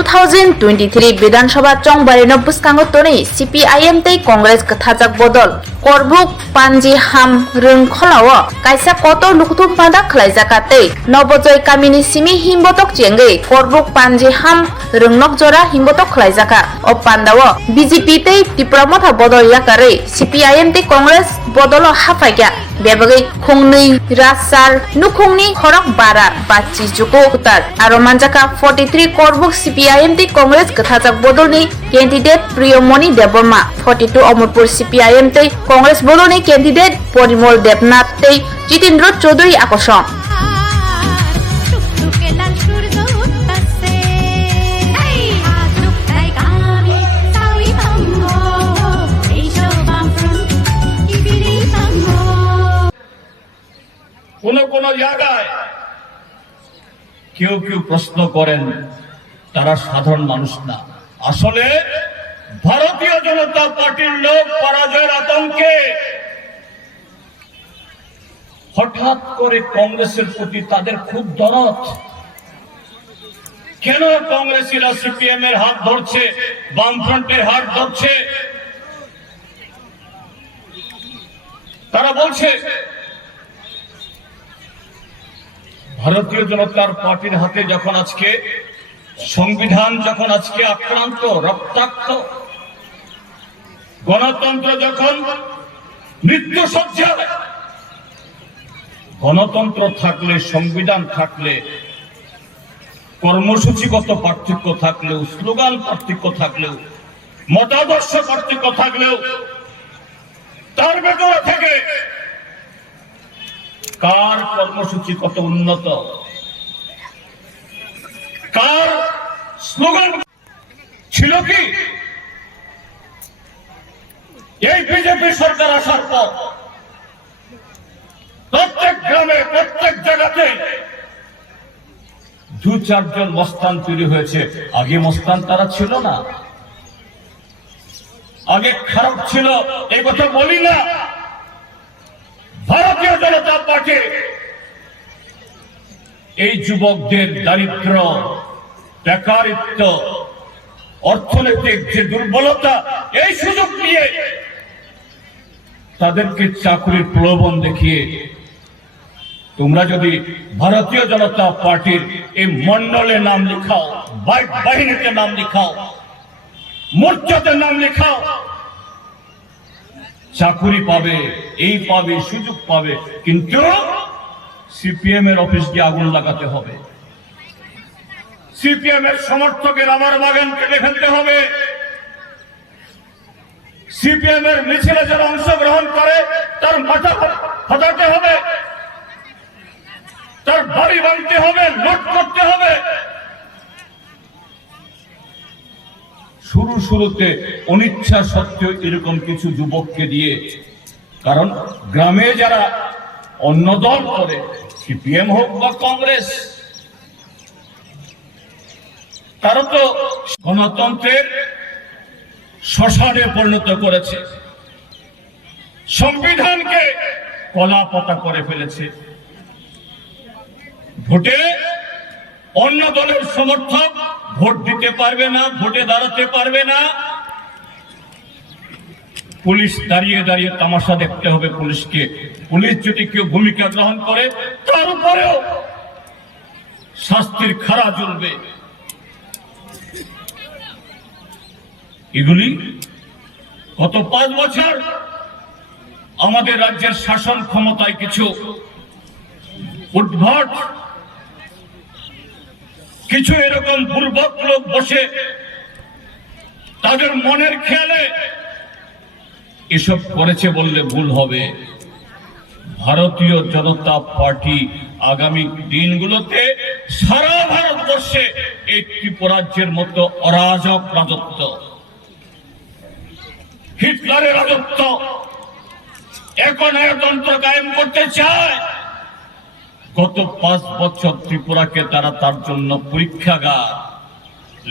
2023 বিধানসভা চংবারি নবুসকাঙ্গ Toni CPIM tei Congress kathajak bodol korbuk panji ham rung kholao kaisa koto lukutum pada khlaijaka tei nobojoi kamini simi himbotok chengai korbuk panji ham rungnok jora himbotok khlaijaka o pandao BJP tei Tripura bodol yakare CPIM tei Congress bodolo hafaikya bebagai khungni rasar nukhungni khorok bara bachi juko utar aro manjaka 43 korbuk CPIM tei Congress kathajak bodolni candidate Priyomoni Deborma 42 Omorpur CPIM tei Congress bodolni candidate Porimol Debnath tei Jitendra Choudhury akosong কোন জায়গায় কেউ কেউ প্রশ্ন করেন তারা সাধারণ মানুষ না, আসলে ভারতীয় জনতা পার্টির লোক পরাজয়ের আতঙ্কে হঠাৎ করে কংগ্রেসের প্রতি তাদের খুব দরদ। কেন কংগ্রেসীরা CPM এর হাত ধরছে, বামফ্রন্টের হাত ধরছে? তারা বলছে ভারতীয় জনতা পার্টির হাতে যখন আজকে সংবিধান যখন আজকে আক্রান্ত, রক্তাক্ত, গণতন্ত্র যখন মৃত্যুসজ্জায়, গণতন্ত্র থাকলে, সংবিধান থাকলে, কর্মসূচিগত পার্থক্য থাকলেও, স্লোগান পার্থক্য থাকলেও, মতাদর্শ পার্থক্য থাকলেও, তার ভেতরে থেকে কার কর্মসূচি কত উন্নত, কার স্লোগান ছিল কি এই বিজেপি সরকার আসার পর প্রত্যেক গ্রামে প্রত্যেক জায়গাতে দু চারজন মস্তান তৈরি হয়েছে। আগে মস্তান তারা ছিল না, আগে খারাপ ছিল, এই কথা বলি না। ভারতীয় জনতা পার্টি এই যুবকদের দারিদ্র, বেকারিত্ব, অর্থনৈতিক যে দুর্বলতা, এই সুযোগ নিয়ে তাদেরকে চাকরির প্রলোভন দেখিয়ে তোমরা যদি ভারতীয় জনতা পার্টির এই মন্ডলে নাম লিখাও, বাহিনীতে নাম লিখাও, মোর্চাতে নাম লিখাও, চাকুরি পাবে, এই পাবে, সুযোগ পাবে, কিন্তু CPM এর অফিস গিয়ে আগুন লাগাতে হবে, CPM এর সমর্থকের আমার বাগান কেটে ফেলতে হবে, CPM এর মিছিলে যারা অংশগ্রহণ করে তার মাথা ফাটাতে হবে, তার বাড়ি ভাঙতে হবে, লুট করতে হবে। শুরুতে অনিচ্ছা সত্ত্বেও এরকম কিছু যুবককে দিয়ে, কারণ গ্রামে যারা অন্য দল করে, CPM হোক বা কংগ্রেস, তারা তো গণতন্ত্রের শ্মশানে পরিণত করেছে, সংবিধানকে কলা পাতা করে ফেলেছে। ভোটে অন্য দলের সমর্থক ভোট দিতে পারবে না, ভোটে দাঁড়াতে পারবে না। পুলিশ দাঁড়িয়ে দাঁড়িয়ে তামাশা দেখতে হবে পুলিশকে। পুলিশ যদি কেউ ভূমিকা গ্রহণ করে তার উপরেও শাস্তির খাড়া জ্বলবে। এগুলি গত 5 বছর আমাদের রাজ্যের শাসন ক্ষমতায় কিছু উদ্ভট, কিছু এরকম বুর্বক লোক বসে তাদের মনের খেয়ালে এসব করেছে বললে ভুল হবে। ভারতীয় জনতা পার্টি আগামী দিনগুলোতে সারা ভারতবর্ষে এই ত্রিপুরাজ্যের মতো অরাজক রাজত্ব, হিটলারের রাজত্ব, একনায়কতন্ত্র কায়েম করতে চায়। গত 5 বছর ত্রিপুরাকে তারা তার জন্য পরীক্ষাগার,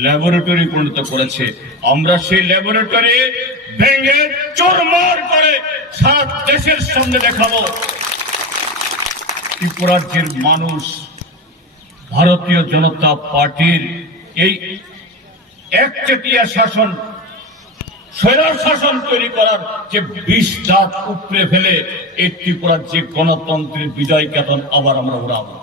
ল্যাবরেটরি পরিণত করেছে। আমরা সেই ল্যাবরেটরি ভেঙে চুরমার করে সারা দেশের সামনে দেখাবো। ত্রিপুরাজ্যের মানুষ ভারতীয় জনতা পার্টির এই একচেটিয়া শাসন, স্বৈরাচার শাসন তৈরি করার যে 20 দাঁত উপড়ে ফেলে এই ত্রিপুরার যে গণতন্ত্রের বিজয় কেতন আবার আমরা উড়াবো।